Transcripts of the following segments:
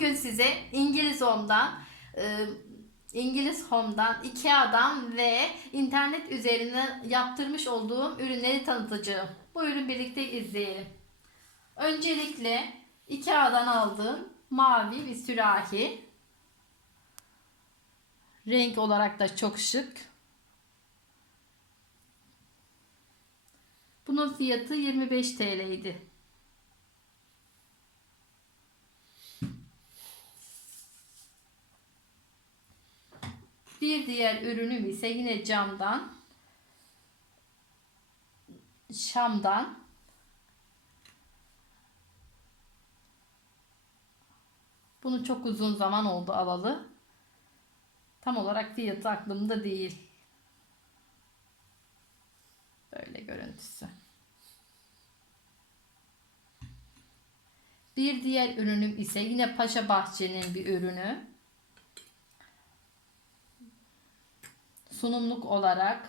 Bugün size İngiliz Home'dan e, İngiliz Home'dan Ikea'dan ve internet üzerine yaptırmış olduğum ürünleri tanıtacağım. Buyurun birlikte izleyelim. Öncelikle Ikea'dan aldığım mavi bir sürahi. Renk olarak da çok şık. Bunun fiyatı 25 TL idi. Bir diğer ürünüm ise yine camdan Şam'dan Bunu çok uzun zaman oldu alalı. Tam olarak fiyatı aklımda değil. Böyle görüntüsü. Bir diğer ürünüm ise yine Paşa Bahçe'nin bir ürünü. Sunumluk olarak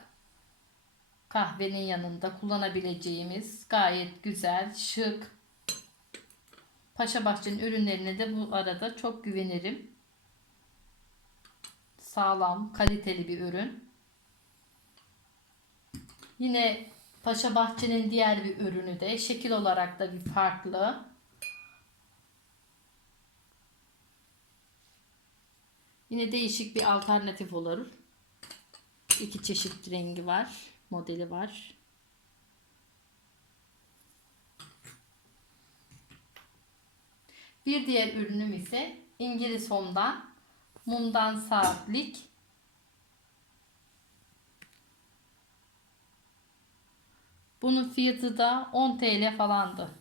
kahvenin yanında kullanabileceğimiz gayet güzel, şık Paşa Bahçe'nin ürünlerine de bu arada çok güvenirim. Sağlam, kaliteli bir ürün. Yine Paşa Bahçe'nin diğer bir ürünü de şekil olarak da bir farklı. Yine değişik bir alternatif olur. İki çeşit rengi var, modeli var. Bir diğer ürünüm ise İngiliz Home'dan mumdan saatlik Bunun fiyatı da 10 TL falandı.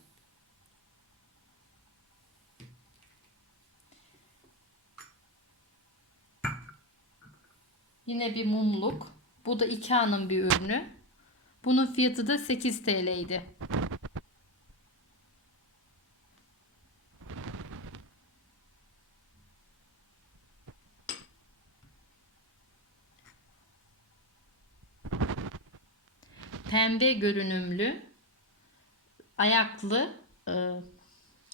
Yine bir mumluk. Bu da Ikea'nın bir ürünü. Bunun fiyatı da 8 TL idi. Pembe görünümlü ayaklı e,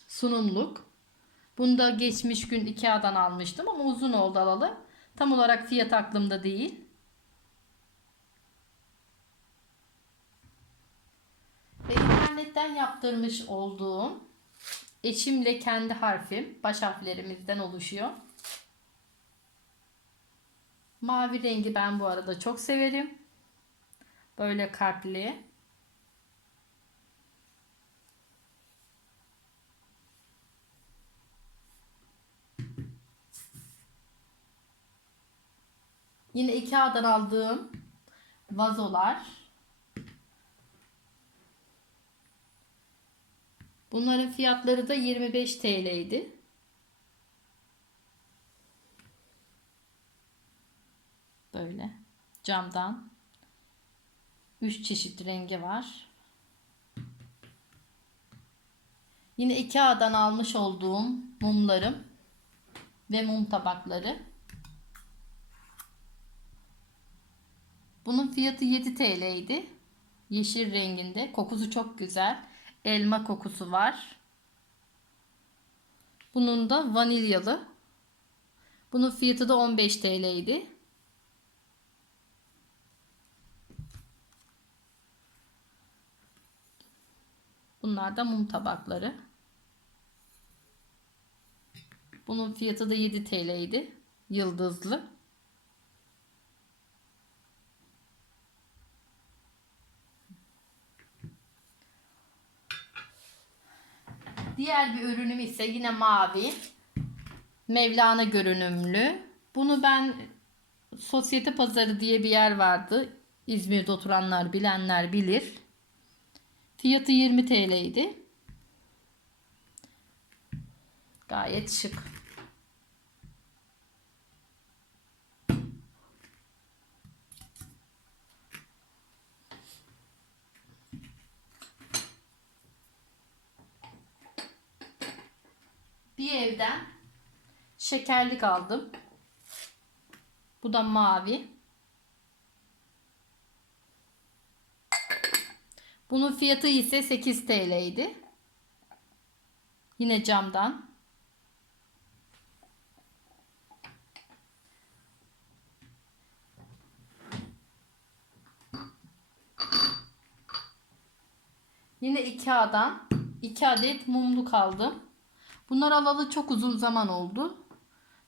sunumluk. Bunu da geçmiş gün Ikea'dan almıştım ama uzun oldu alalı. Tam olarak fiyat aklımda değil. Ve internetten yaptırmış olduğum eşimle kendi harfim baş harflerimizden oluşuyor. Mavi rengi ben bu arada çok severim. Böyle kalpli. Yine Ikea'dan aldığım vazolar. Bunların fiyatları da 25 TL idi. Böyle camdan 3 çeşit rengi var. Yine Ikea'dan almış olduğum mumlarım ve mum tabakları. Bunun fiyatı 7 TL idi. Yeşil renginde. Kokusu çok güzel. Elma kokusu var. Bunun da vanilyalı. Bunun fiyatı da 15 TL idi. Bunlar da mum tabakları. Bunun fiyatı da 7 TL idi. Yıldızlı. Diğer bir ürünüm ise yine mavi. Mevlana görünümlü. Bunu ben Sosyete Pazarı diye bir yer vardı. İzmir'de oturanlar bilenler bilir. Fiyatı 20 TL idi. Gayet şık. Hediye evden. Şekerlik aldım. Bu da mavi. Bunun fiyatı ise 8 TL idi. Yine camdan. Yine iki Ikea'dan 2 adet mumluk aldım. Bunlar alalı çok uzun zaman oldu.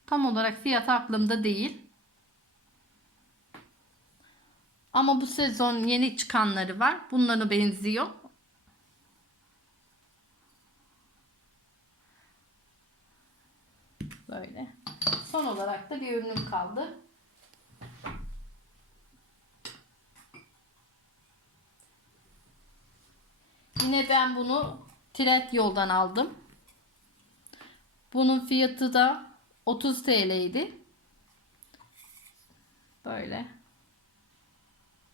Tam olarak fiyat aklımda değil. Ama bu sezon yeni çıkanları var. Bunlara benziyor. Böyle. Son olarak da bir ürünüm kaldı. Yine ben bunu Tret yoldan aldım. Bunun fiyatı da 30 TL idi. Böyle.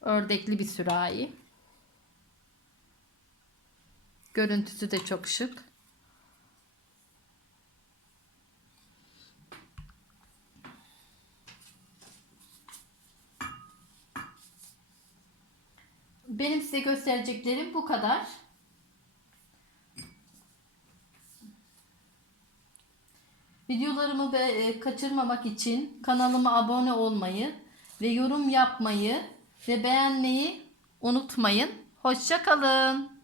Ördekli bir sürahi. Görüntüsü de çok şık. Benim size göstereceklerim bu kadar. Videolarımı ve e, kaçırmamak için kanalıma abone olmayı ve yorum yapmayı ve beğenmeyi unutmayın. Hoşça kalın.